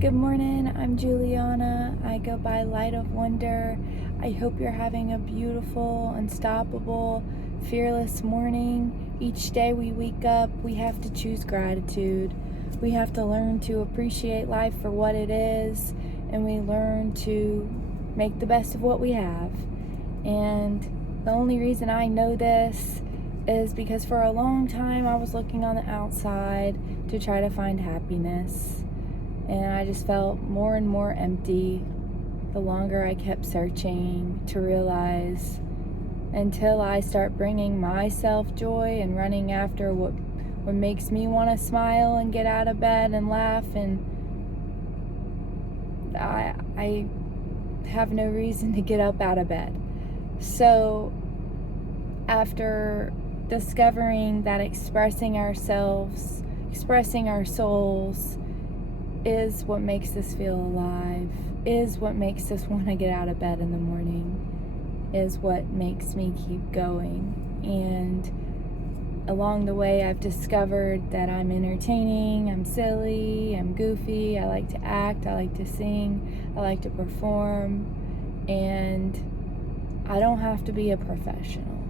Good morning, I'm Juliana. I go by Light of Wonder. I hope you're having a beautiful, unstoppable, fearless morning. Each day we wake up, we have to choose gratitude. We have to learn to appreciate life for what it is, and we learn to make the best of what we have. And the only reason I know this is because for a long time I was looking on the outside to try to find happiness. And I just felt more and more empty the longer I kept searching to realize, until I start bringing myself joy and running after what makes me want to smile and get out of bed and laugh, and I have no reason to get up out of bed. So after discovering that expressing ourselves, expressing our souls, is what makes us feel alive, is what makes us want to get out of bed in the morning, is what makes me keep going. And along the way, I've discovered that I'm entertaining, I'm silly, I'm goofy, I like to act, I like to sing, I like to perform, and I don't have to be a professional.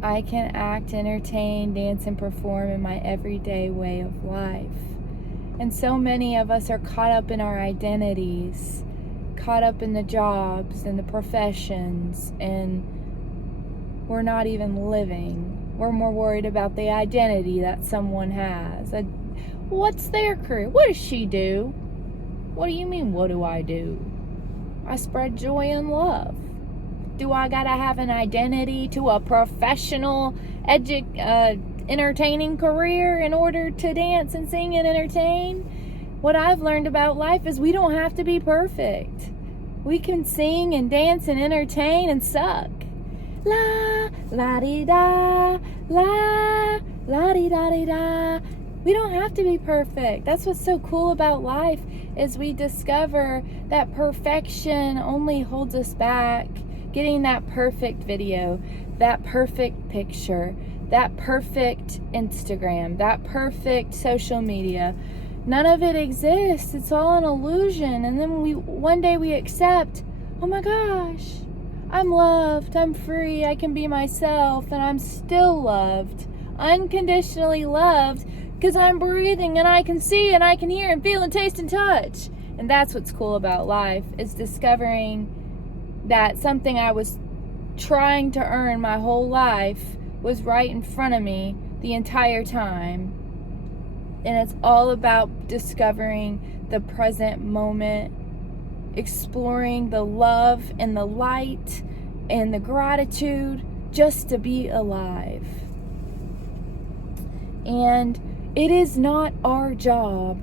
I can act, entertain, dance, and perform in my everyday way of life. And so many of us are caught up in our identities, caught up in the jobs and the professions, and we're not even living. We're more worried about the identity that someone has. What's their career? What does she do? What do you mean, what do I do? I spread joy and love. Do I gotta have an identity to a professional entertaining career in order to dance and sing and entertain? What I've learned about life is we don't have to be perfect. We can sing and dance and entertain and suck. La, la-di-da, la, la-di-da-di-da. We don't have to be perfect. That's what's so cool about life, is we discover that perfection only holds us back. Getting that perfect video, that perfect picture, that perfect Instagram, that perfect social media. None of it exists. It's all an illusion. And then one day we accept, oh my gosh, I'm loved, I'm free, I can be myself, and I'm still loved, unconditionally loved, because I'm breathing and I can see and I can hear and feel and taste and touch. And that's what's cool about life, is discovering that something I was trying to earn my whole life was right in front of me the entire time. And it's all about discovering the present moment, exploring the love and the light and the gratitude just to be alive. And it is not our job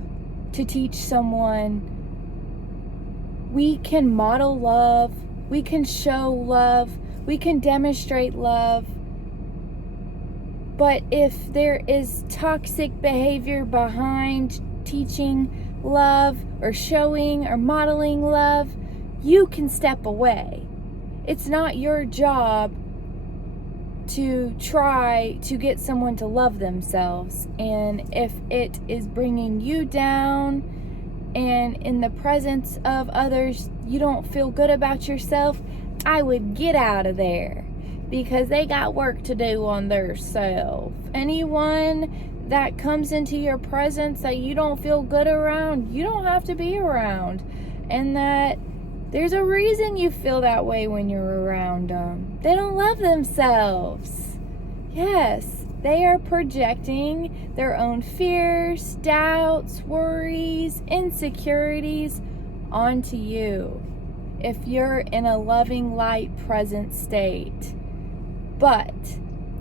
to teach someone. We can model love, we can show love, we can demonstrate love. But if there is toxic behavior behind teaching love or showing or modeling love, you can step away. It's not your job to try to get someone to love themselves. And if it is bringing you down, and in the presence of others you don't feel good about yourself, I would get out of there, because they got work to do on their self. Anyone that comes into your presence that you don't feel good around, you don't have to be around. And that there's a reason you feel that way when you're around them. They don't love themselves. Yes, they are projecting their own fears, doubts, worries, insecurities onto you, if you're in a loving, light, present state. But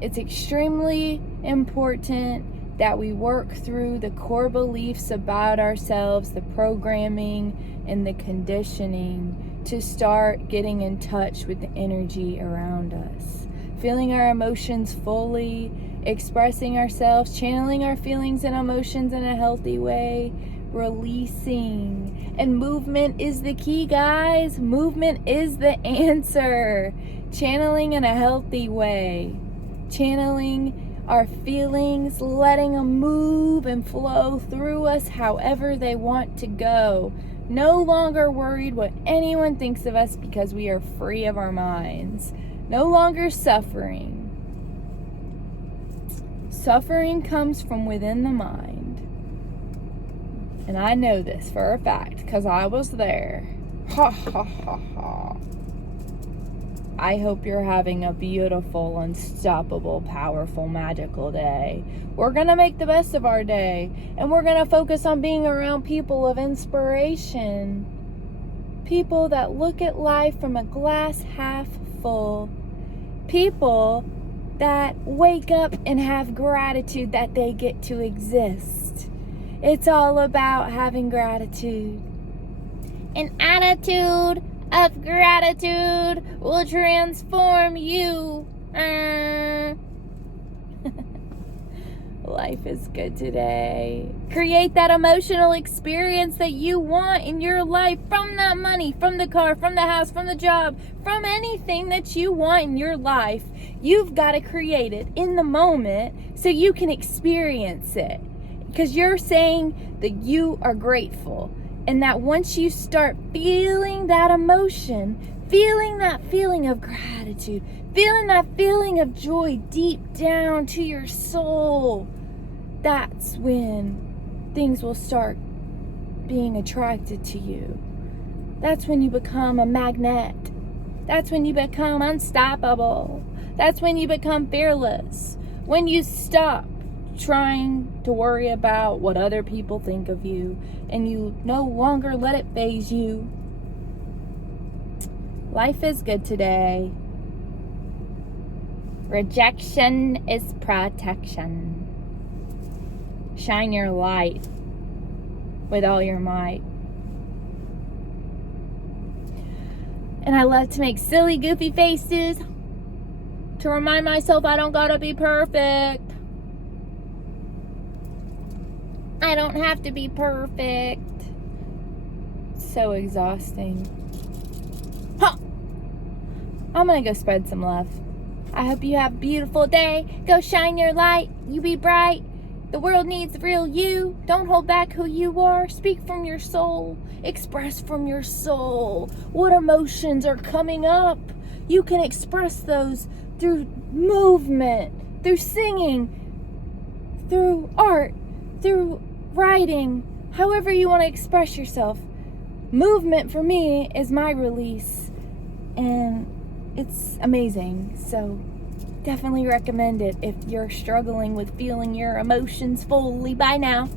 it's extremely important that we work through the core beliefs about ourselves, the programming and the conditioning, to start getting in touch with the energy around us. Feeling our emotions fully, expressing ourselves, channeling our feelings and emotions in a healthy way, releasing. And movement is the key, guys. Movement is the answer. Channeling in a healthy way. Channeling our feelings, letting them move and flow through us however they want to go. No longer worried what anyone thinks of us because we are free of our minds. No longer suffering. Suffering comes from within the mind. And I know this for a fact because I was there. Ha ha ha ha. I hope you're having a beautiful, unstoppable, powerful, magical day. We're going to make the best of our day. And we're going to focus on being around people of inspiration. People that look at life from a glass half full. People that wake up and have gratitude that they get to exist. It's all about having gratitude. An attitude of gratitude will transform you. Life is good today. Create that emotional experience that you want in your life, from that money, from the car, from the house, from the job, from anything that you want in your life. You've got to create it in the moment so you can experience it. Because you're saying that you are grateful. And that once you start feeling that emotion, feeling that feeling of gratitude, feeling that feeling of joy deep down to your soul, that's when things will start being attracted to you. That's when you become a magnet. That's when you become unstoppable. That's when you become fearless. When you stop trying to worry about what other people think of you and you no longer let it faze you. Life is good today. Rejection is protection. Shine your light with all your might. And I love to make silly, goofy faces to remind myself I don't gotta be perfect. I don't have to be perfect. So exhausting. Huh. I'm gonna go spread some love. I hope you have a beautiful day. Go shine your light. You be bright. The world needs real you. Don't hold back who you are. Speak from your soul. Express from your soul. What emotions are coming up? You can express those through movement, through singing, through art, through writing, however you want to express yourself. Movement for me is my release, and it's amazing. So definitely recommend it if you're struggling with feeling your emotions fully. Bye now.